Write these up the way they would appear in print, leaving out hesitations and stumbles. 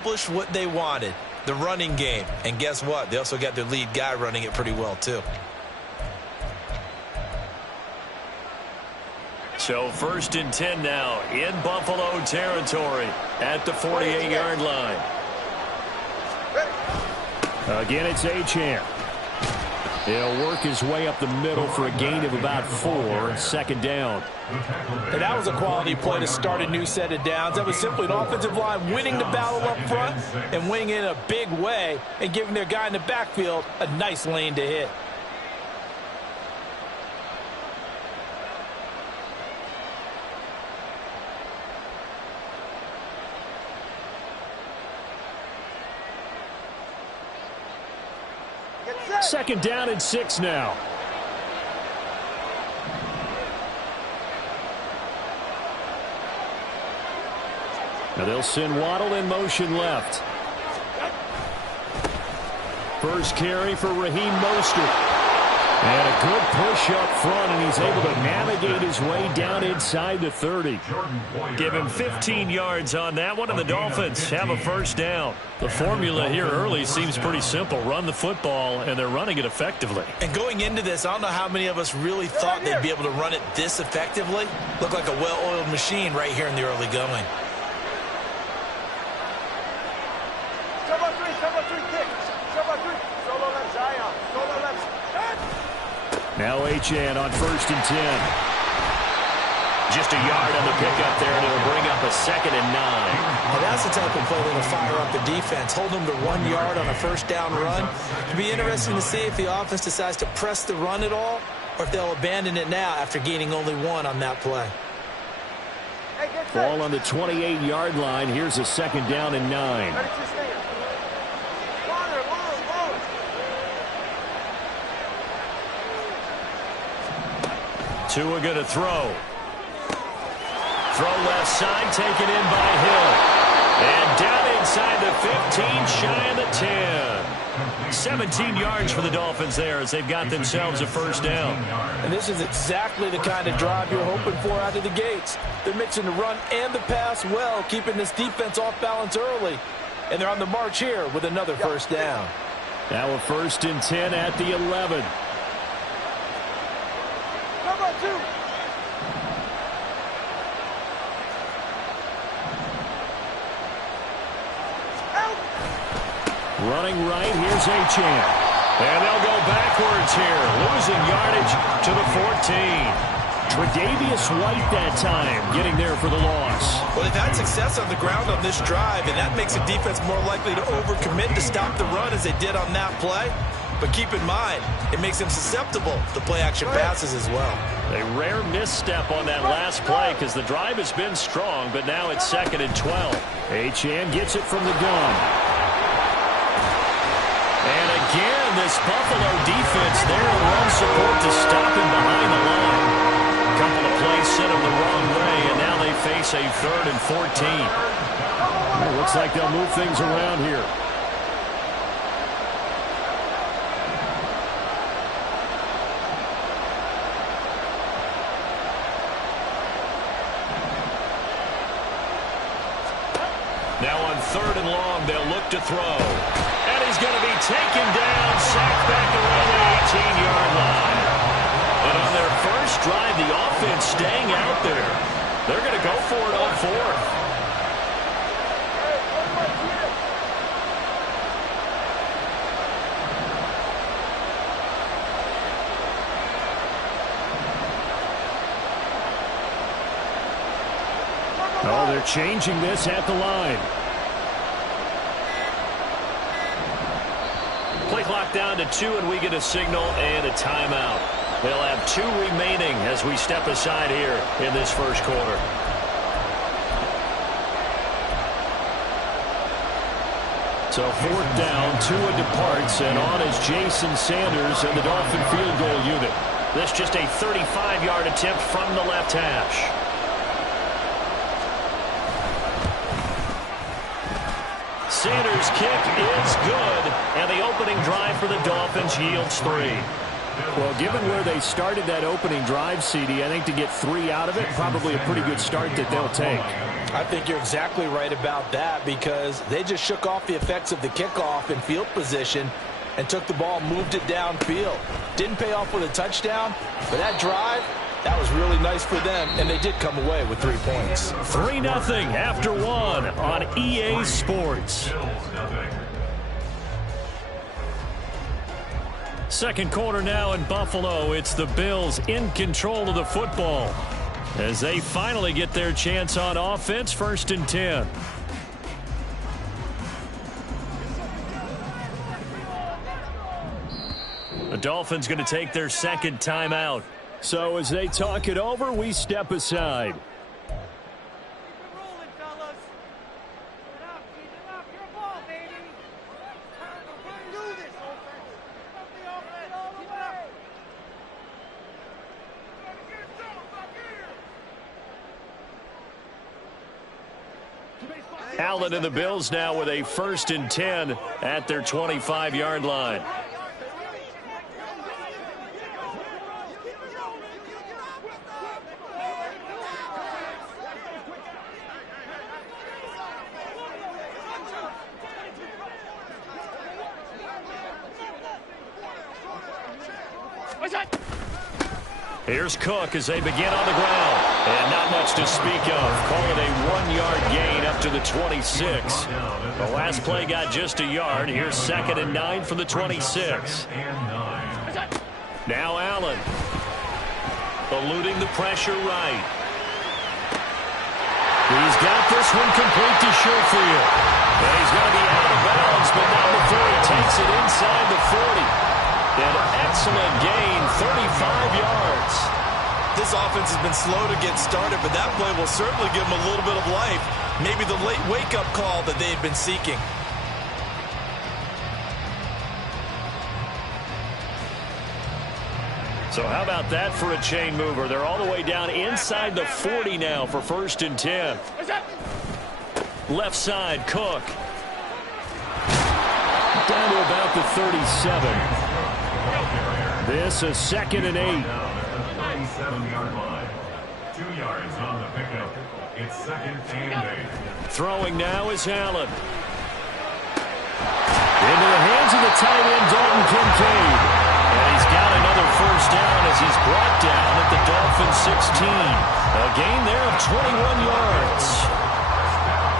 accomplished what they wanted, the running game. And guess what? They also got their lead guy running it pretty well, too. So 1st and 10 now in Buffalo territory at the 48-yard line. Again, it's Achane. He'll work his way up the middle for a gain of about 4, 2nd down. And that was a quality play to start a new set of downs. That was simply an offensive line winning the battle up front and winning it in a big way and giving their guy in the backfield a nice lane to hit. Second down and 6 now. Now they'll send Waddle in motion left. First carry for Raheem Mostert. And a good push up front, and he's able to navigate his way down inside the 30. Give him 15 yards on that one, and the Dolphins have a 1st down. The formula here early seems pretty simple. Run the football, and they're running it effectively. And going into this, I don't know how many of us really thought they'd be able to run it this effectively. Looked like a well-oiled machine right here in the early going. Now Achane on 1st and 10. Just a yard on the pickup there, and it'll bring up a 2nd and 9. Well, that's the type of play that'll fire up the defense. Hold them to 1 yard on a 1st down run. It'll be interesting to see if the offense decides to press the run at all or if they'll abandon it now after gaining only 1 on that play. Ball on the 28-yard line. Here's a 2nd down and 9. Tua going to throw. Throw left side, taken in by Hill. And down inside the 15, shy of the 10. 17 yards for the Dolphins there as they've got themselves a 1st down. And this is exactly the kind of drive you're hoping for out of the gates. They're mixing the run and the pass well, keeping this defense off balance early. And they're on the march here with another 1st down. Now a 1st and 10 at the 11. Running right, here's Achane. And they'll go backwards here, losing yardage to the 14. Tre'Davious White that time, getting there for the loss. Well, they've had success on the ground on this drive, and that makes the defense more likely to overcommit to stop the run as they did on that play. But keep in mind, it makes them susceptible to play-action passes as well. A rare misstep on that last play because the drive has been strong, but now it's 2nd and 12. Achane gets it from the gun. And again, this Buffalo defense there in run support to stop him behind the line. A couple of plays sent him the wrong way, and now they face a 3rd and 14. Well, looks like they'll move things around here. Now on 3rd and long, they'll look to throw. And he's going to be taken down, sacked back around the 18-yard line. And on their first drive, the offense staying out there. They're going to go for it on 4th. Oh, they're changing this at the line. Play clock down to 2, and we get a signal and a timeout. They'll have 2 remaining as we step aside here in this 1st quarter. So 4th down, Tua departs, and on is Jason Sanders and the Dolphin field goal unit. This just a 35-yard attempt from the left hash. Sanders' kick is good, and the opening drive for the Dolphins yields 3. Well, given where they started that opening drive, CD, I think to get 3 out of it, probably a pretty good start that they'll take. I think you're exactly right about that because they just shook off the effects of the kickoff in field position and took the ball, moved it downfield. Didn't pay off with a touchdown, but that drive, that was really nice for them, and they did come away with 3 points. 3-0 after 1 on EA Sports. Second quarter now in Buffalo. It's the Bills in control of the football as they finally get their chance on offense. 1st and 10. The Dolphins going to take their second timeout. So as they talk it over, we step aside. Allen and the Bills now with a 1st and 10 at their 25-yard line. Here's Cook as they begin on the ground. And not much to speak of. Call it a 1-yard gain up to the 26. The last play got just a yard. Here's 2nd and 9 from the 26. Now Allen. Eluding the pressure right. He's got this one complete to Sherfield. And he's going to be out of bounds, but not before he takes it inside the 40. An excellent gain, 35 yards. This offense has been slow to get started, but that play will certainly give them a little bit of life. Maybe the late wake-up call that they've been seeking. So how about that for a chain mover? They're all the way down inside the 40 now for 1st and 10. Left side, Cook. Down to about the 37. This is 2nd and 8. 37-yard line. 2 yards on the pickup. It's 2nd and 8. Throwing now is Allen. Into the hands of the tight end, Dalton Kincaid. And he's got another 1st down as he's brought down at the Dolphins 16. A gain there of 21 yards.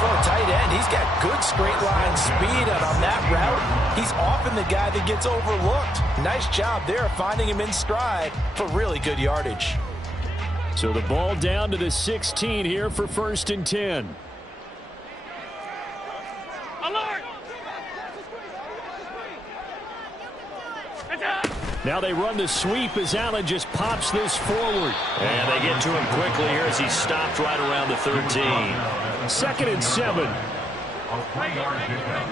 For a tight end, he's got good straight line speed, and on that route, he's often the guy that gets overlooked. Nice job there finding him in stride for really good yardage. So the ball down to the 16 here for 1st and 10. Alert! Now they run the sweep as Allen just pops this forward. And they get to him quickly here as he's stopped right around the 13. 2nd and 7. A 3-yard pickup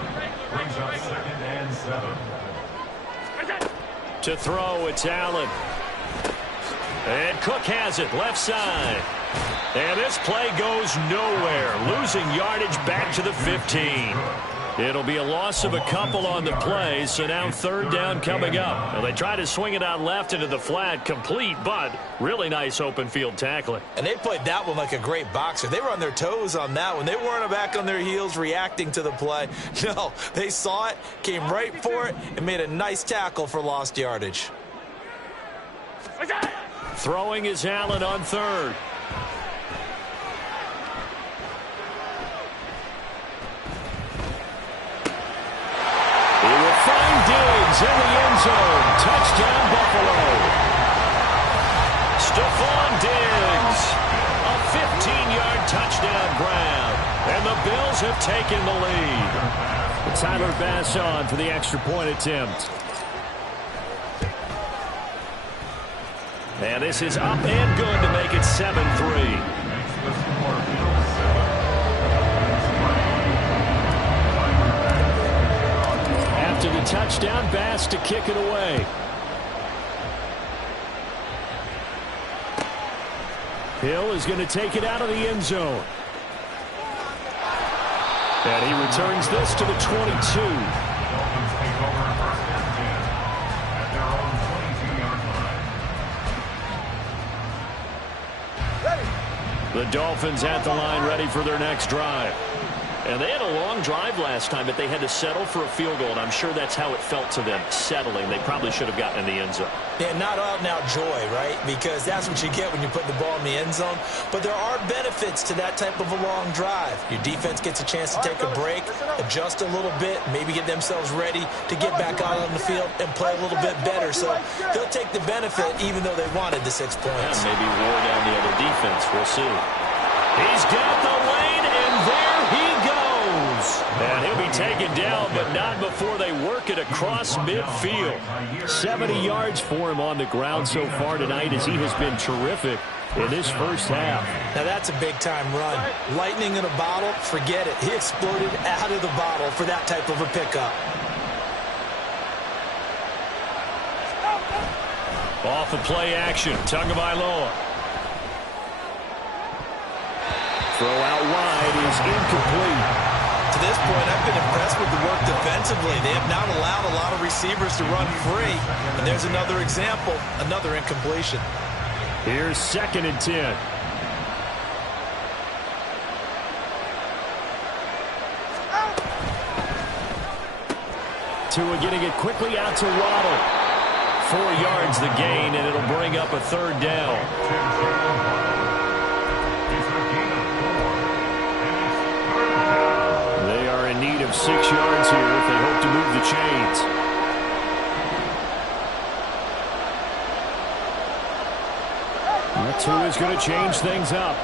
brings up 2nd and 7. To throw, it's Allen. And Cook has it, left side. And this play goes nowhere. Losing yardage back to the 15. It'll be a loss of a couple on the play, so now 3rd down coming up. Well, they try to swing it out left into the flat, complete, but really nice open field tackling. And they played that one like a great boxer. They were on their toes on that one. They weren't back on their heels reacting to the play. No, they saw it, came right for it, and made a nice tackle for lost yardage. Throwing is Allen on 3rd. He will find Diggs in the end zone. Touchdown, Buffalo. Stephon Diggs. A 15-yard touchdown grab. And the Bills have taken the lead. Tyler Bass on for the extra point attempt. And this is up and good to make it 7-3. After the touchdown, Bass to kick it away. Hill is going to take it out of the end zone. And he returns this to the 22. The Dolphins at the line, ready for their next drive. And they had a long drive last time, but they had to settle for a field goal, and I'm sure that's how it felt to them, settling. They probably should have gotten in the end zone. Yeah, not out now joy, right? Because that's what you get when you put the ball in the end zone. But there are benefits to that type of a long drive. Your defense gets a chance to take a break, adjust a little bit, maybe get themselves ready to get back out on the field and play a little bit better. So they'll take the benefit even though they wanted the 6 points. Yeah, maybe wore down the other defense. We'll see. He's got the lane, and there he goes. And he'll be taken down, but not before they work it across midfield. 70 yards for him on the ground so far tonight as he has been terrific in this first half. Now that's a big-time run. Lightning in a bottle, forget it. He exploded out of the bottle for that type of a pickup. Off of play action, Tagovailoa. Throw out wide is incomplete. To this point, I've been impressed with the work defensively. They have not allowed a lot of receivers to run free. And there's another example, another incompletion. Here's 2nd and 10. Tua getting it quickly out to Waddle. 4 yards the gain, and it'll bring up a 3rd down. In need of 6 yards here if they hope to move the chains. That Tua is going to change things up.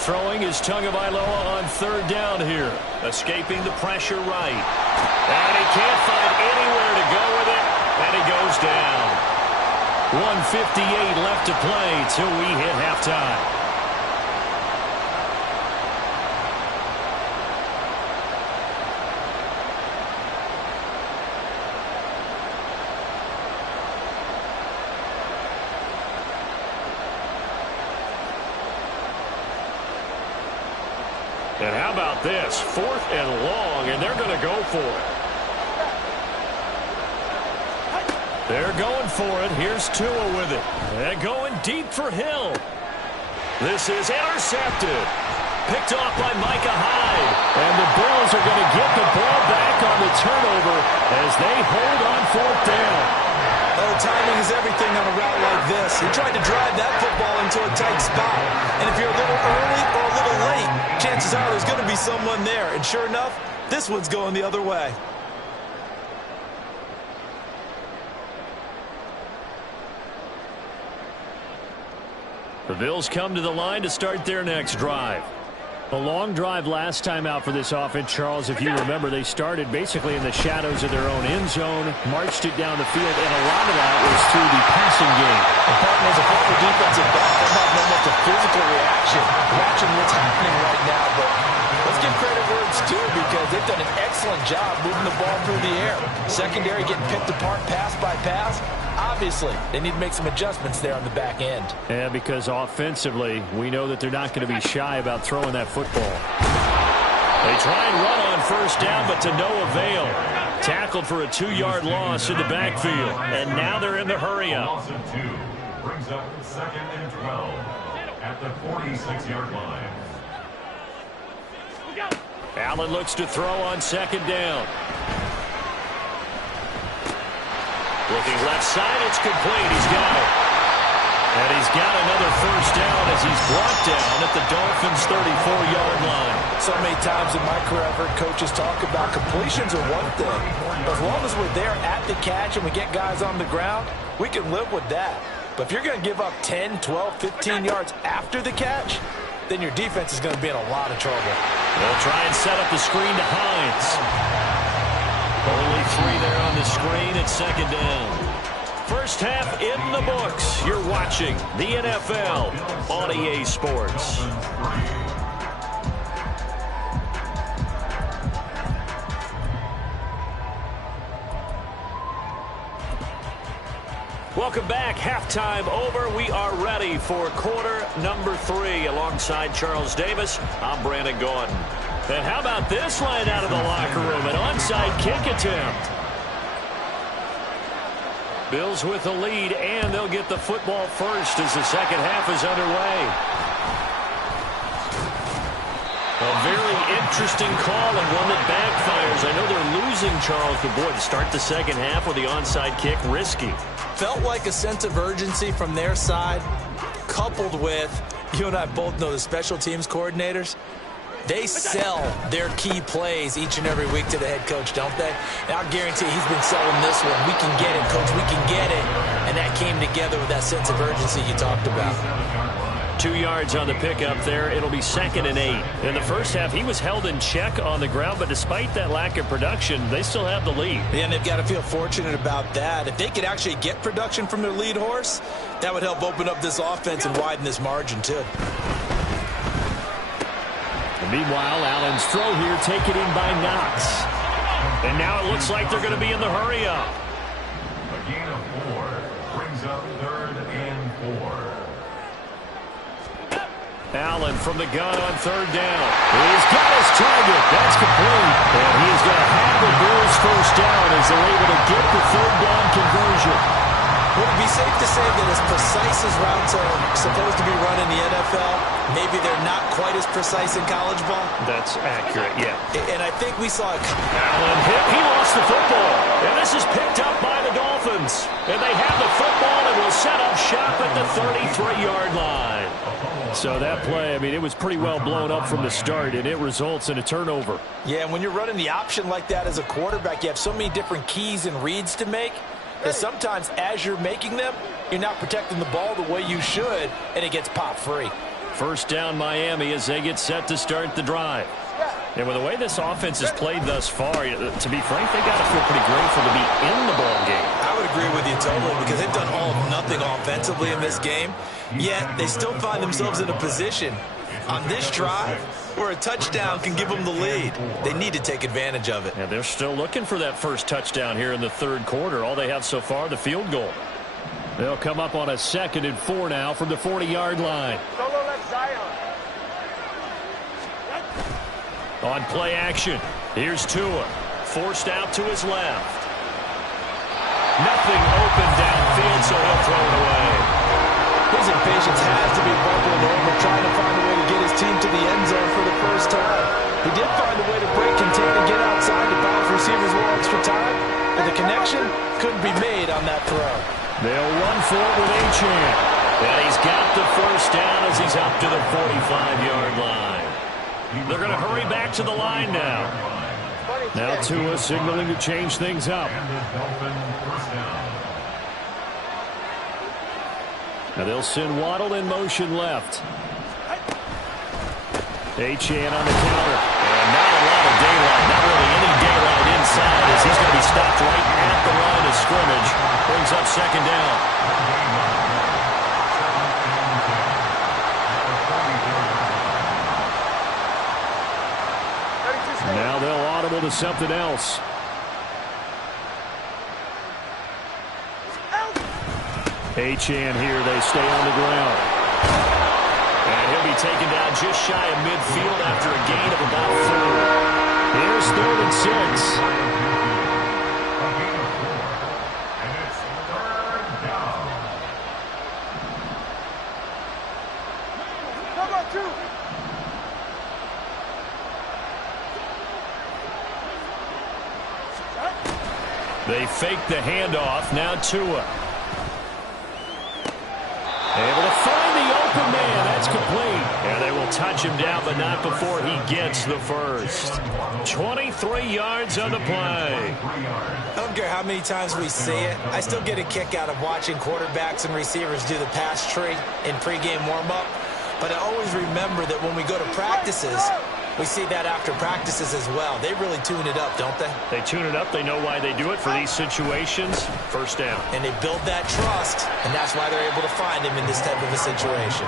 Throwing is Tagovailoa on 3rd down here. Escaping the pressure right. And he can't find anywhere to go with it, and he goes down. 1:58 left to play till we hit halftime. And how about this? 4th and long, and they're going to go for it. They're going for it. Here's Tua with it. And going deep for Hill. This is intercepted. Picked off by Micah Hyde. And the Bills are going to get the ball back on the turnover as they hold on 4th down. Oh, timing is everything on a route like this. He tried to drive that football into a tight spot. And if you're a little early or a little late, chances are there's going to be someone there. And sure enough, this one's going the other way. The Bills come to the line to start their next drive. A long drive last time out for this offense, Charles. If you remember, they started basically in the shadows of their own end zone, marched it down the field, and a lot of that was through the passing game. The partner is a former defensive back. They're not know much a physical reaction. Watching what's happening right now, but let's give credit where it's due because they've done an excellent job moving the ball through the air. Secondary getting picked apart pass by pass. Obviously, they need to make some adjustments there on the back end. Yeah, because offensively, we know that they're not going to be shy about throwing that football. They try and run on 1st down, but to no avail. Tackled for a 2-yard loss in the backfield. And now they're in the hurry-up. Loss of 2 brings up 2nd and 12 at the 46-yard line. Allen looks to throw on 2nd down. Looking left side, it's complete. He's got it. And he's got another 1st down as he's brought down at the Dolphins' 34-yard line. So many times in my career I've heard coaches talk about completions are one thing. But as long as we're there at the catch and we get guys on the ground, we can live with that. But if you're going to give up 10, 12, 15 yards after the catch, then your defense is going to be in a lot of trouble. They'll try and set up the screen to Hines. Only 3 there on the screen at 2nd down. First half in the books. You're watching the NFL on EA Sports. Welcome back. Halftime over. We are ready for quarter number 3. Alongside Charles Davis, I'm Brandon Gaudin. And how about this line out of the locker room? An onside kick attempt. Bills with the lead, and they'll get the football first as the second half is underway. A very interesting call and one that backfires. I know they're losing Charles, but boy, to start the second half with the onside kick, risky. Felt like a sense of urgency from their side, coupled with, you and I both know the special teams coordinators, they sell their key plays each and every week to the head coach, don't they? And I'll guarantee he's been selling this one. We can get it, coach, we can get it. And that came together with that sense of urgency you talked about. 2 yards on the pickup there. It'll be 2nd and 8. In the first half, he was held in check on the ground, but despite that lack of production, they still have the lead. Yeah, and they've got to feel fortunate about that. If they could actually get production from their lead horse, that would help open up this offense and widen this margin, too. Meanwhile, Allen's throw here taken in by Knox. And now it looks like they're going to be in the hurry-up. A gain of 4 brings up 3rd and 4. Allen from the gun on 3rd down. He's got his target. That's complete. And he is going to have the Bills first down as they're able to get the 3rd down conversion. Would it be safe to say that as precise as routes are supposed to be run in the NFL, maybe they're not quite as precise in college ball? That's accurate, yeah. And I think we saw Allen hit. He lost the football. And this is picked up by the Dolphins. And they have the football and will set up shop at the 33-yard line. So that play, I mean, it was pretty well blown up from the start, and it results in a turnover. Yeah, and when you're running the option like that as a quarterback, you have so many different keys and reads to make that sometimes as you're making them, you're not protecting the ball the way you should, and it gets popped free. First down Miami as they get set to start the drive. And with the way this offense has played thus far, to be frank, they got to feel pretty grateful to be in the ball game. I would agree with you totally because they've done all of nothing offensively in this game, yet they still find themselves in a position on this drive where a touchdown can give them the lead. They need to take advantage of it. And they're still looking for that first touchdown here in the 3rd quarter. All they have so far, the field goal. They'll come up on a 2nd and 4 now from the 40-yard line. On play action, here's Tua. Forced out to his left. Nothing open downfield, so he'll throw it away. His impatience has to be bubbling over, trying to find a way to get his team to the end zone for the first time. He did find a way to break contain and get outside to bounce receivers one extra time, but the connection couldn't be made on that throw. They'll run for it with Achane. And he's got the first down as he's up to the 45-yard line. They're going to hurry back to the line now. Now Tua signaling to change things up. Now they'll send Waddle in motion left. Achane on the counter. And not a lot of daylight. Not really any daylight inside as he's going to be stopped right at the line of scrimmage. Brings up 2nd down. Now they'll audible to something else. Achane here. They stay on the ground. And he'll be taken down just shy of midfield after a gain of about 4. Here's 3rd and 6. A gain of 4. And it's 3rd down. Come on, 2. They fake the handoff. Now Tua. Able to find the open man. That's complete. And they will touch him down, but not before he gets the first. 23 yards on the play. I don't care how many times we see it. I still get a kick out of watching quarterbacks and receivers do the pass tree in pregame warm-up. But I always remember that when we go to practices, we see that after practices as well. They really tune it up, don't they? They tune it up. They know why they do it for these situations. First down. And they build that trust, and that's why they're able to find him in this type of a situation.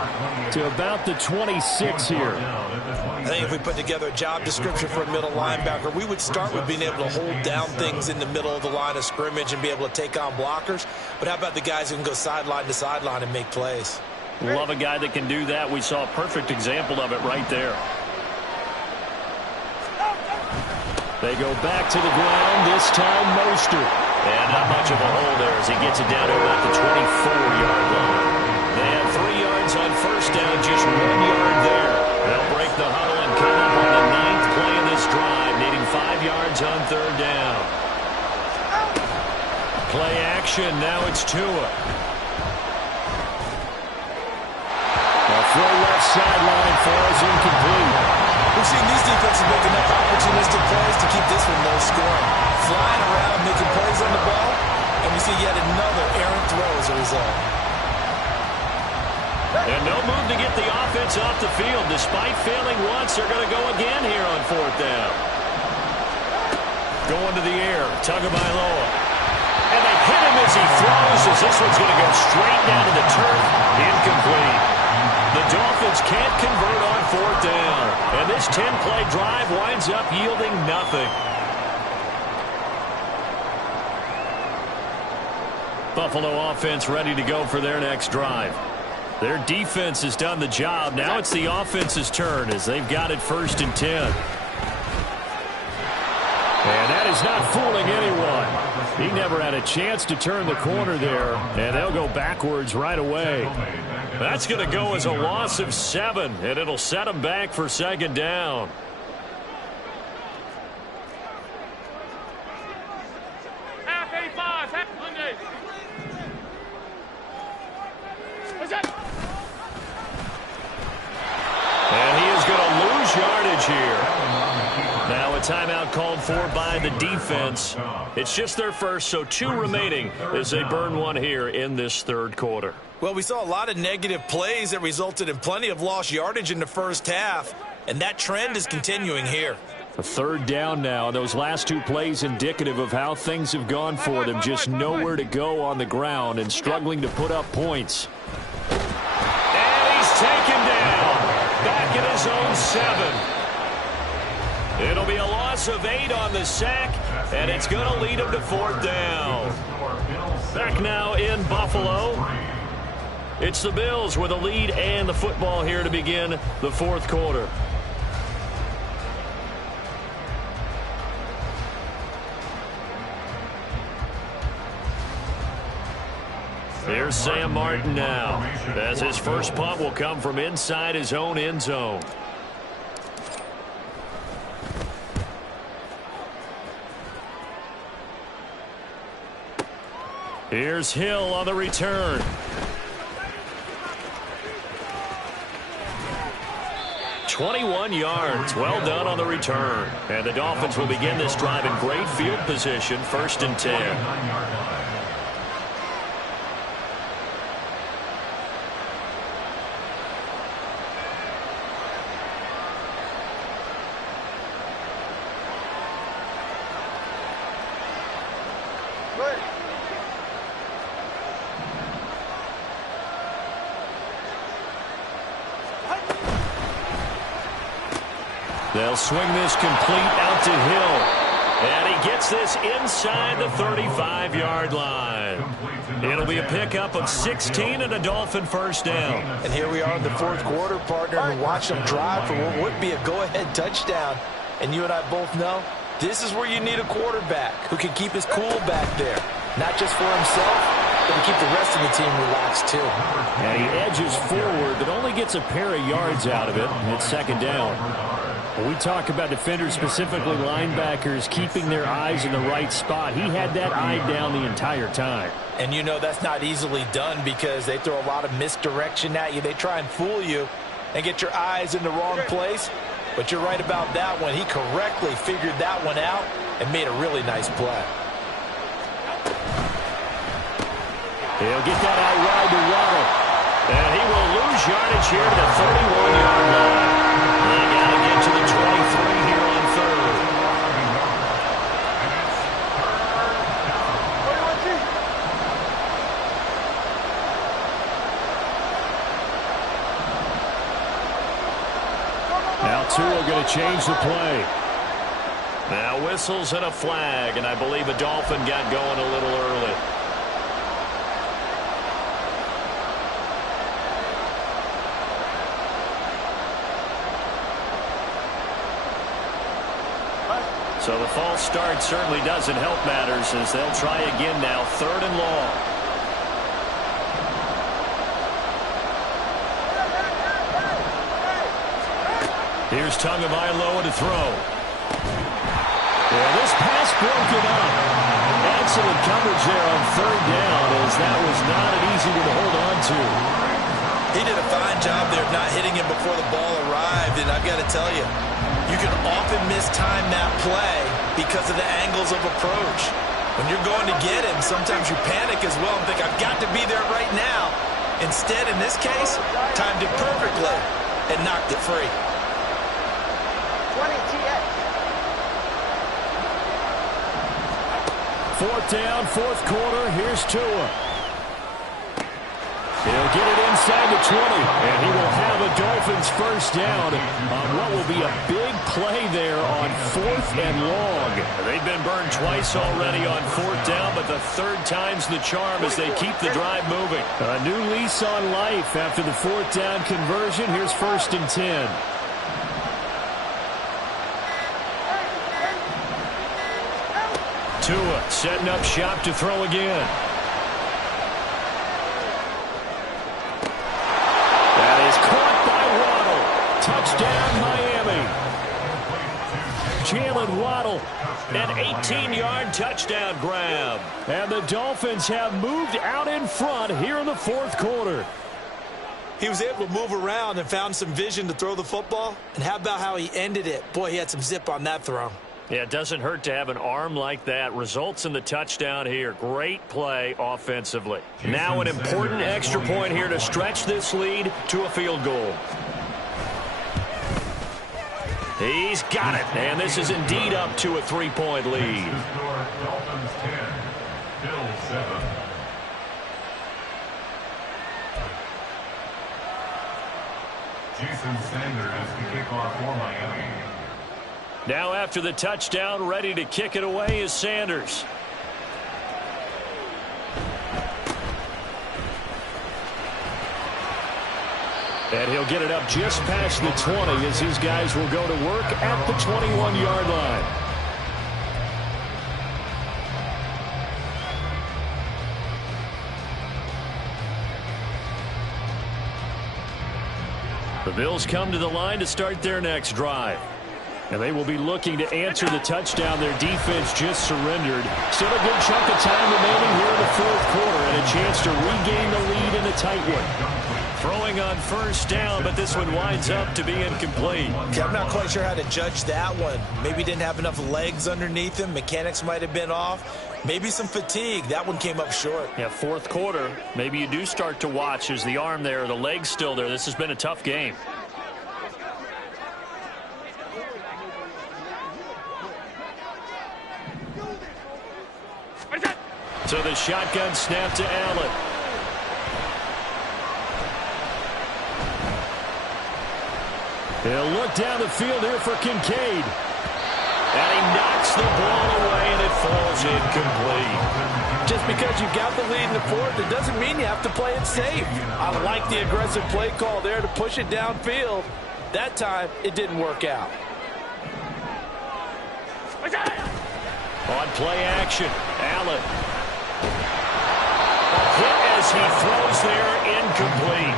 To about the 26 here. I think if we put together a job description for a middle linebacker, we would start with being able to hold down things in the middle of the line of scrimmage and be able to take on blockers. But how about the guys who can go sideline to sideline and make plays? Love a guy that can do that. We saw a perfect example of it right there. They go back to the ground, this time Mostert. And not much of a hole there as he gets it down to about the 24-yard line. They have 3 yards on first down, just 1 yard there. They'll break the huddle and come up on the 9th play of this drive, needing 5 yards on third down. Play action, now it's Tua. A throw left sideline falls incomplete. We've seen these defenses make enough opportunistic plays to keep this one low scoring. Flying around, making plays on the ball, and we see yet another errant throw as a result. And no move to get the offense off the field. Despite failing once, they're going to go again here on 4th down. Going to the air, Tagovailoa. And they hit him as he throws, as this one's going to go straight down to the turf. Incomplete. The Dolphins can't convert on 4th down. And this 10-play drive winds up yielding nothing. Buffalo offense ready to go for their next drive. Their defense has done the job. Now it's the offense's turn as they've got it 1st and 10. And that is not fooling anyone. He never had a chance to turn the corner there, and they'll go backwards right away. That's going to go as a loss of 7, and it'll set them back for 2nd down. And he is going to lose yardage here. Now a timeout called for by the defense. It's just their first, so 2 remaining as they burn one here in this 3rd quarter. Well, we saw a lot of negative plays that resulted in plenty of lost yardage in the first half, and that trend is continuing here. A 3rd down now. Those last 2 plays indicative of how things have gone for them. Just nowhere to go on the ground and struggling to put up points. And he's taken down. Back at his own 7. It'll be a loss of 8 on the sack, and it's going to lead him to 4th down. Back now in Buffalo. It's the Bills with a lead and the football here to begin the 4th quarter. Here's Sam Martin now, as his first punt will come from inside his own end zone. Here's Hill on the return. "21 yards. Well done on the return. And the Dolphins will begin this drive in great field position, 1st and 10. They'll swing this complete out to Hill. And he gets this inside the 35-yard line. It'll be a pickup of 16 and a Dolphin 1st down. And here we are in the 4th quarter, partner, and watch them drive for what would be a go-ahead touchdown. And you and I both know this is where you need a quarterback who can keep his cool back there. Not just for himself, but to keep the rest of the team relaxed, too. And he edges forward, but only gets a pair of yards out of it. And it's 2nd down. When we talk about defenders, specifically linebackers, keeping their eyes in the right spot, he had that eye down the entire time. And you know that's not easily done because they throw a lot of misdirection at you. They try and fool you and get your eyes in the wrong place. But you're right about that one. He correctly figured that one out and made a really nice play. He'll get that out wide to Waddle. And he will lose yardage here to the 31-yard line. They got to get to the 23 here on 3rd. Now Tua going to change the play. Now whistles and a flag, and I believe a Dolphin got going a little early. So the false start certainly doesn't help matters as they'll try again now, 3rd and long. Here's Tagovailoa to throw. Yeah, this pass broken up. Excellent coverage there on 3rd down as that was not an easy one to hold on to. He did a fine job there of not hitting him before the ball arrived, and I've got to tell you, you can often mistime that play because of the angles of approach. When you're going to get him, sometimes you panic as well and think, I've got to be there right now. Instead, in this case, timed it perfectly and knocked it free. 4th down, 4th quarter. Here's Tua. He'll get it inside the 20, and he will have a Dolphins first down on what will be a big play there on 4th and long. They've been burned twice already on 4th down, but the 3rd time's the charm as they keep the drive moving. A new lease on life after the 4th down conversion. Here's 1st and 10. Tua setting up shop to throw again. That is caught by Waddle. Touchdown, Miami. Jalen Waddle, an 18-yard touchdown grab. And the Dolphins have moved out in front here in the 4th quarter. He was able to move around and found some vision to throw the football. And how about how he ended it? Boy, he had some zip on that throw. Yeah, it doesn't hurt to have an arm like that. Results in the touchdown here. Great play offensively. Now an important extra point here to stretch this lead to a field goal. He's got it. And this is indeed up to a 3-point lead. Dolphins 10, Bills 7. Jason Sanders to kick off for Miami. Now after the touchdown, ready to kick it away is Sanders. And he'll get it up just past the 20 as these guys will go to work at the 21-yard line. The Bills come to the line to start their next drive. And they will be looking to answer the touchdown their defense just surrendered. Still a good chunk of time remaining here in the 4th quarter and a chance to regain the lead in a tight one. Throwing on 1st down, but this one winds up to be incomplete. Yeah, I'm not quite sure how to judge that one. Maybe didn't have enough legs underneath him. Mechanics might have been off. Maybe some fatigue. That one came up short. Yeah, 4th quarter. Maybe you do start to watch as the arm there, the leg's still there. This has been a tough game. So the shotgun snap to Allen. He'll look down the field here for Kincaid. And he knocks the ball away, and it falls incomplete. Just because you've got the lead in the 4th, it doesn't mean you have to play it safe. I like the aggressive play call there to push it downfield. That time, it didn't work out. On play action, Allen. Hit as he throws there, incomplete.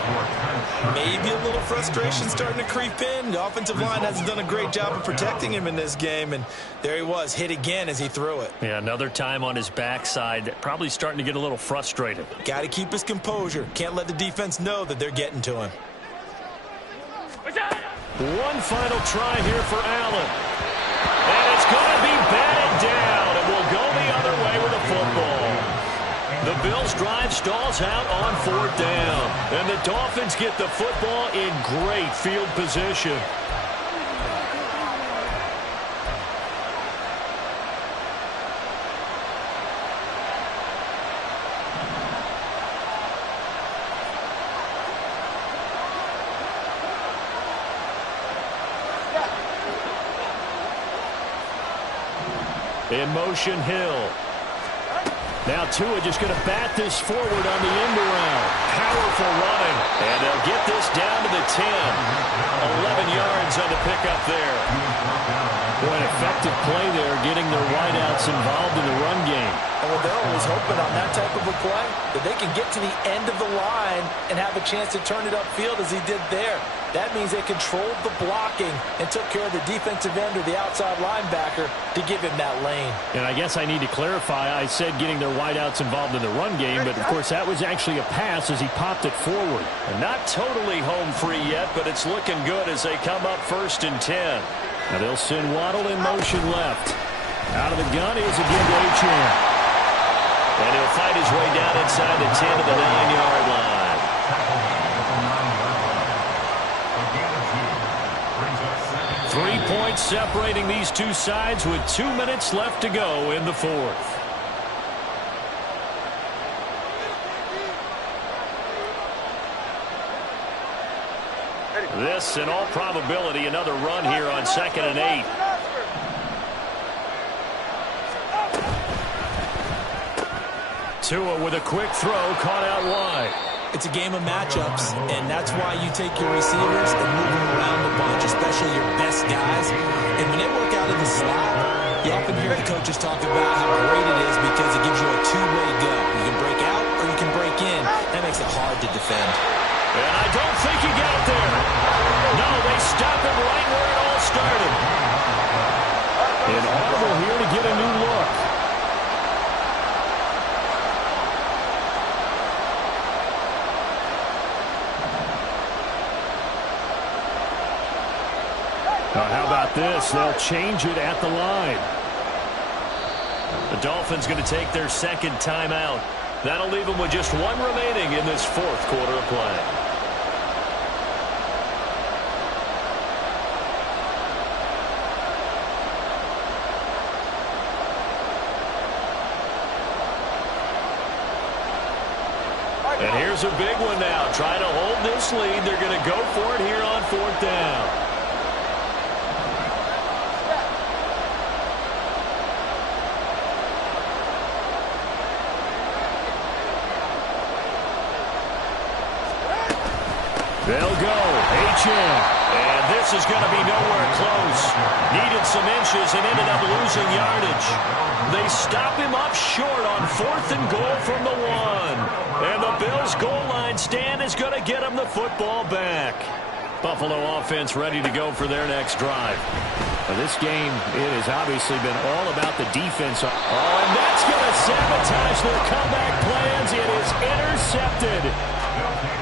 Maybe a little frustration starting to creep in. The offensive line hasn't done a great job of protecting him in this game, and there he was, hit again as he threw it. Yeah, another time on his backside, probably starting to get a little frustrated. Got to keep his composure. Can't let the defense know that they're getting to him. One final try here for Allen. And it's going to be batted down, and we'll go the other way with the football. The Bills' drive stalls out on 4th down. And the Dolphins get the football in great field position. In motion, Hill. Now Tua just going to bat this forward on the end around. Powerful running. And they'll get this down to the 10. 11 yards on the pickup there. Boy, an effective play there, getting their wideouts involved in the run game. And well, they're always hoping on that type of a play that they can get to the end of the line and have a chance to turn it upfield as he did there. That means they controlled the blocking and took care of the defensive end or the outside linebacker to give him that lane. And I guess I need to clarify, I said getting their wideouts involved in the run game, but of course that was actually a pass as he popped it forward. And not totally home free yet, but it's looking good as they come up 1st and 10. Now they'll send Waddle in motion left. Out of the gun is again to Achane. And he'll fight his way down inside the 10 to the 9-yard line. 3 points separating these two sides with 2 minutes left to go in the 4th. This, in all probability, another run here on 2nd and 8. Tua with a quick throw, caught out wide. It's a game of matchups, and that's why you take your receivers and move them around a bunch, especially your best guys. And when they work out of the slot, you often hear the coaches talk about how great it is because it gives you a two-way go. You can break out or you can break in. That makes it hard to defend. And I don't think he got there. No, they stop him right where it all started. An audible here to get a new look. Now, how about this? They'll change it at the line. The Dolphins going to take their 2nd timeout. That'll leave them with just 1 remaining in this 4th quarter of play. And here's a big one now. Try to hold this lead. They're going to go for it here on 4th down. They'll go. Achane. And this is going to be nowhere close. Needed some inches and ended up losing yardage. They stop him up short on 4th and goal from the 1. And the Bills' goal line stand is going to get him the football back. Buffalo offense ready to go for their next drive. Now this game, it has obviously been all about the defense. Oh, and that's going to sabotage their comeback plans. It is intercepted.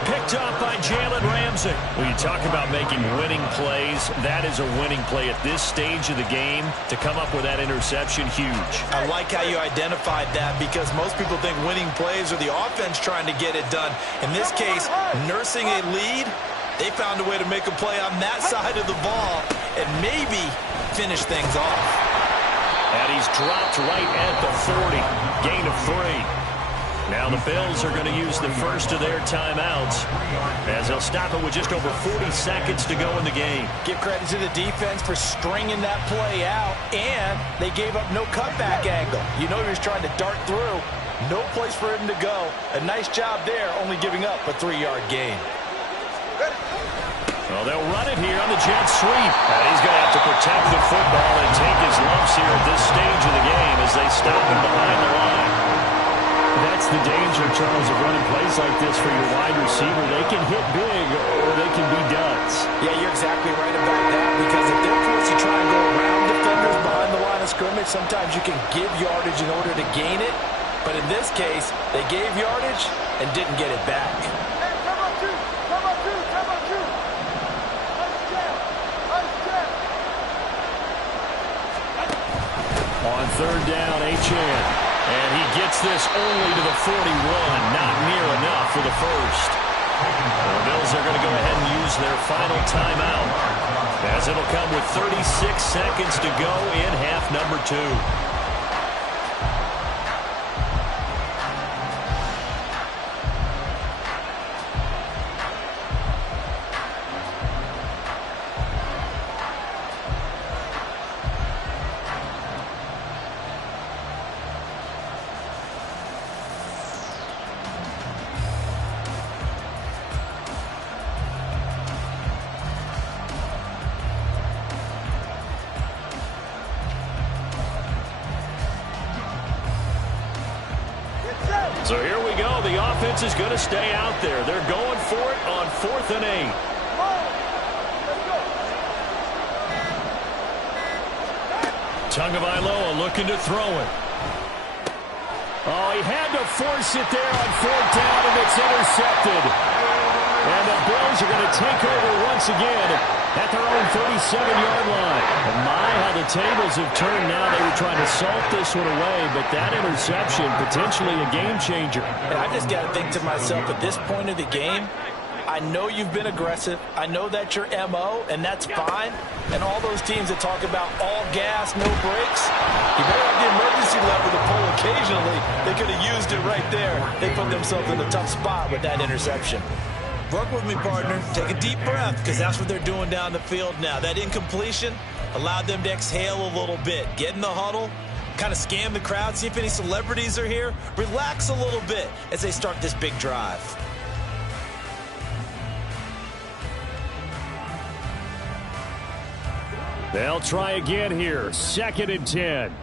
Picked off by Jalen Ramsey. When you talk about making winning plays, that is a winning play at this stage of the game. To come up with that interception, huge. I like how you identified that because most people think winning plays are the offense trying to get it done. In this case, nursing a lead, they found a way to make a play on that side of the ball and maybe finish things off. And he's dropped right at the 40. Gain of 3. Now the Bills are going to use the first of their timeouts as they'll stop it with just over 40 seconds to go in the game. Give credit to the defense for stringing that play out, and they gave up no cutback angle. You know he was trying to dart through. No place for him to go. A nice job there, only giving up a 3-yard gain. Well, they'll run it here on the jet sweep. And he's going to have to protect the football and take his lumps here at this stage of the game as they stop him behind the line. That's the danger, Charles, of running plays like this for your wide receiver. They can hit big or they can be duds. Yeah, you're exactly right about that because if they're forced to try and go around defenders behind the line of scrimmage, sometimes you can give yardage in order to gain it. But in this case, they gave yardage and didn't get it back. On 3rd down, Achane. And he gets this only to the 41. Not near enough for the first. The Bills are going to go ahead and use their final timeout as it'll come with 36 seconds to go in half number 2. defense is going to stay out there. They're going for it on 4th and 8. Tagovailoa looking to throw it. Oh, he had to force it there on 4th down, and it's intercepted. And the Bills are going to take over once again at their own 37-yard line. And my, how the tables have turned now. They were trying to salt this one away, but that interception, potentially a game changer. And I just got to think to myself, at this point of the game, I know you've been aggressive. I know that's your MO, and that's fine. And all those teams that talk about all gas, no brakes, you better have the emergency lever to pull occasionally. They could have used it right there. They put themselves in a tough spot with that interception. Work with me, partner. Take a deep breath, because that's what they're doing down the field now. That incompletion allowed them to exhale a little bit. Get in the huddle, kind of scan the crowd, see if any celebrities are here. Relax a little bit as they start this big drive. They'll try again here. 2nd and 10.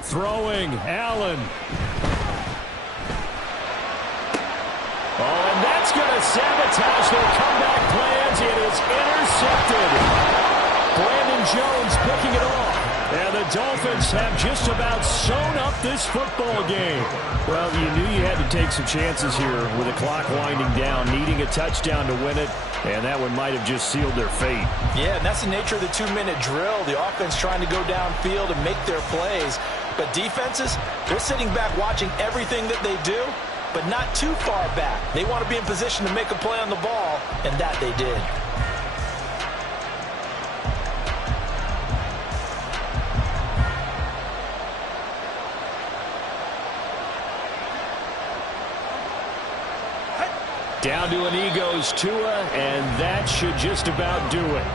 Throwing, Allen. Oh, and that's going to sabotage their comeback plans. It is intercepted. Brandon Jones picking it off. And the Dolphins have just about sewn up this football game. Well, you knew you had to take some chances here with the clock winding down, needing a touchdown to win it, and that one might have just sealed their fate. Yeah, and that's the nature of the 2-minute drill. The offense trying to go downfield and make their plays. But defenses, they're sitting back watching everything that they do, but not too far back. They want to be in position to make a play on the ball, and that they did. Down to an he goes Tua, and that should just about do it.